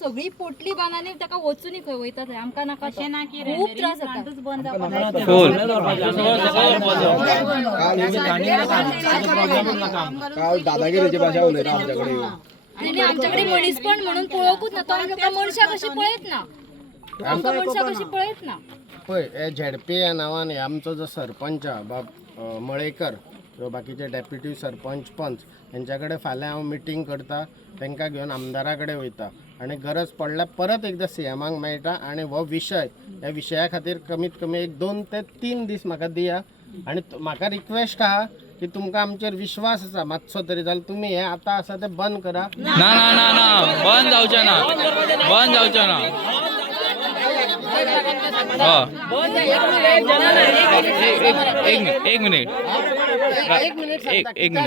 सगळी पोटली बांधानी ताका वचूनी खंय वयता थंय आमकां नाका खूप त्रास जाता काल दादागिरीची भाषा उलयता आमच्याकडे आणि आमच्याकडे मनीसपण म्हणून पळोवूच ना तो आमकां मनशां कशी पळयत ना आमकां मनशां कशी पळयत ना पळय झेडपी ह्या नांवान आमचो जो सरपंच बाब मळेकर किंवा बाकीचे डेप्युटी सरपंच पंच यांच्या कडेन फाल्यां हांव मिटींग करता तांकां घेवन आमदारा कडेन वयता आनी गरज पडल्यार परत एकदां सीएमाक मेळटा आनी हो विशय ह्या विशया खातीर कमीत कमी 2 ते 3 दीस म्हाका दिया आनी म्हाका रिक्वेस्ट आहा की तुमकां आमचेर विश्वास आसा मातसो तरी जाल्यार तुमी हें आतां आसा तें बंद करा ना ना ना ना बंद जावचें ना बंद जावचें ना एक मिनिट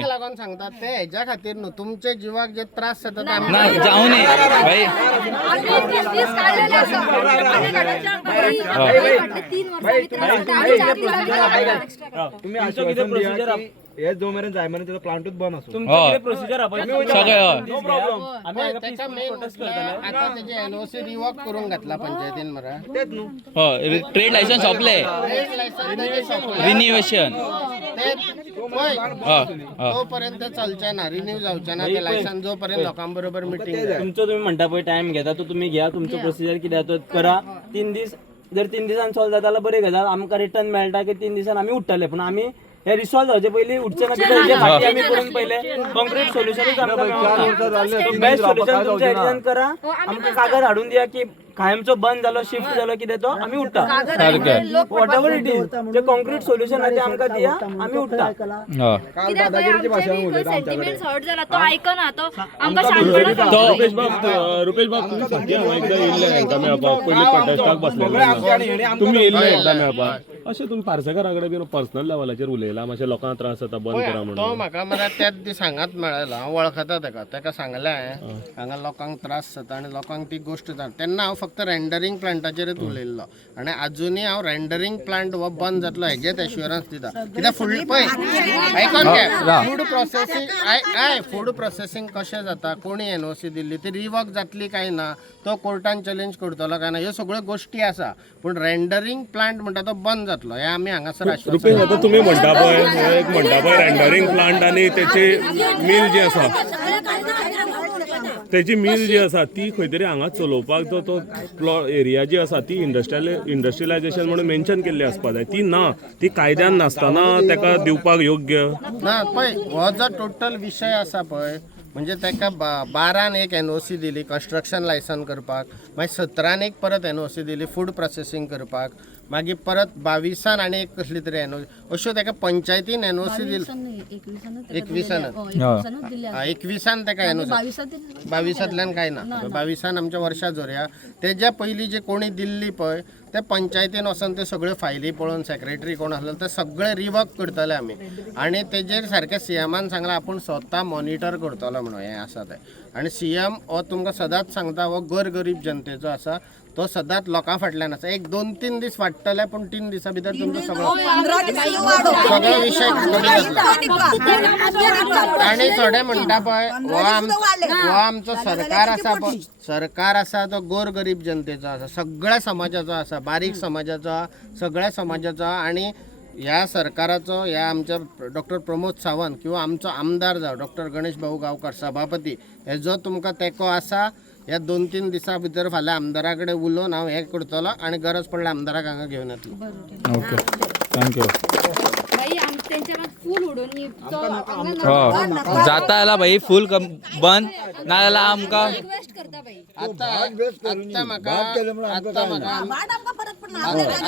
लागून सांगता ते हेज्या खातीर न्हू तुमच्या जिवाक जे त्रास जाता ते ना जाऊ नये भाई तुम्ही आश्वासन दिया की हे जो मेरेन जाय मेरेन प्लांटूच बंद आसूं तुमचे प्रोसिजर सगळे नो प्रॉब्लेम आम्ही त्याचा मेन आता त्याचे एनओसी रिवॉक करून घातला पंचायतीन मरा तेच न्हू ट्रेड लायसन्स सोंपले रिन्युएशन तोपर्यंत चलचे ना रिन्यू जावचे ना ते लायसन्स जोपर्यंत लोकांबरोबर मिटिंग तुमचो तुम्ही म्हणता पळय टाइम घेता तो तुम्ही घ्या तुमचो प्रोसिजर कितें तो करा 3 दीस जर 3 दिसान सॉल्व जाता जाल्यार बरें गजाल आमकां रिटर्न मेळटा की 3 दिसान आमी उठ्ठले पूण आमी हे रिसॉल्व जावचे पयलीं उठचे ना कित्याक फाटी आमी करून पयले कॉन्क्रीट सोल्युशनूच आमकां बेस्ट सोल्युशन तुमच्या एरियान करा आमकां कागद हाडून दिया की कायमचो बंद जालो शिफ्ट जालो कितें तो आमी उठ्ठा वॉट एवर इट इज जे कॉन्क्रीट सोल्युशन आहा ते आमकां दिया आमी उठ्ठा काल दादागिरीची भाषा उलयता सेंटिमेंट्स हर्ट जाला तो आयकना तो आमकां शांतपणान रुपेश बाब तुम्ही सांगता हांव एकदां येयल्ले हांकां मेळपाक पयलीं कॉन्टेस्टाक बसलेले तुमी येयल्ले एकदां मेळपाक अशें तुमी पार्सेकारा कडेन बीन पर्सनल लेवलाचेर उलयला मातशें लोकांक त्रास जाता बंद करा तो म्हणून म्हाका मरे त्याच दीस हांगाच मेळ्ळलो हांव वळखता ताका सांगलें हांगा लोकांक त्रास जाता आनी लोकांक ती गोश्ट जाता तेन्ना हांव फक्त रेंडरींग प्लांटाचेरच उलयल्लो आनी अजुनूय हांव रेंडरींग प्लांट हो बंद जातलो हेजेच एश्युरन्स दिता कित्याक फुडली पळय आयकून घे फूड प्रोसेसींग कशें जाता कोणी एनओसी दिल्ली ती रिवॉक जातली काय ना तो कोर्टान चॅलेंज करतलो काय ना ह्यो सगळ्यो गोश्टी आसा पूण रेंडरींग प्लांट म्हणटा तो बंद जातलो हे आमी हांगासर रुपेश आश्वासन आता तुम्ही म्हणटा पळय एक म्हणटा पळय रेंडरिंग प्लांट आनी तेची मिल जी आसा तेची मिल जी आसा ती खंय तरी हांगा चलोवपाक तो प्लॉट एरिया जी आसा ती इंडस्ट्रियलायझेशन म्हणून मेन्शन केल्ली आसपा जाय ती ना ती कायद्यान नासतना ताका दिवपाक योग्य ना पळय हो जो टोटल विशय आसा पळय म्हणजे ताका 12 एक एनओसी दिली कन्स्ट्रक्शन लायसन करपाक मागीर 17 एक परत एनओसी दिली फूड प्रोसेसींग करपाक मागीर परत 22 आनी एक कसली तरी एनओसी अश्यो ताका पंचायतीन एनओसी दिली 21 ताका एनओसी 22तल्यान काय ना 22 आमच्या वर्षा जोरया तेज्या पयलीं जे कोणी दिल्ली पळय ते पंचायतीन वचून ते सगळ्यो फायली पळोवन सेक्रेटरी कोण आसलो ते सगळे रिवर्क करतले आमी आनी तेजेर सारकें सीएमान सांगलां आपूण स्वता मॉनिटर करतलो म्हणून हें आसा तें आनी सीएम हो तुमकां सदांच सांगता हो गोरगरीब जनतेचो आसा तो सदांच लोकां फाटल्यान आसा एक 2-3 दीस वाडटले पूण 3 दिसां भितर तुमचो सगळो विशय आनी थोडे म्हणटा पळय हो आमचो सरकार आसा तो गोरगरीब जनतेचो आसा सगळ्या समाजाचो आसा बारीक समाजाचो सगळ्या समाजाचो आनी ह्या सरकाराचो ह्या आमच्या डॉक्टर प्रमोद सावंत किंवा आमचो आमदार जावं डॉक्टर गणेश भाऊ गांवकर सभापती हेजो तुमकां तेको आसा ह्या 2-3 दिसां भितर फाल्यां आमदारा कडेन उलोवन हांव हें करतलो आनी गरज पडल्यार आमदाराक हांगा घेवन येतलो ओके थँक्यू फूल उडोवन जाता जाल्यार भाई फूल बंद ना जाल्यार आमकां रिक्वेस्ट करता भाई आतां म्हाका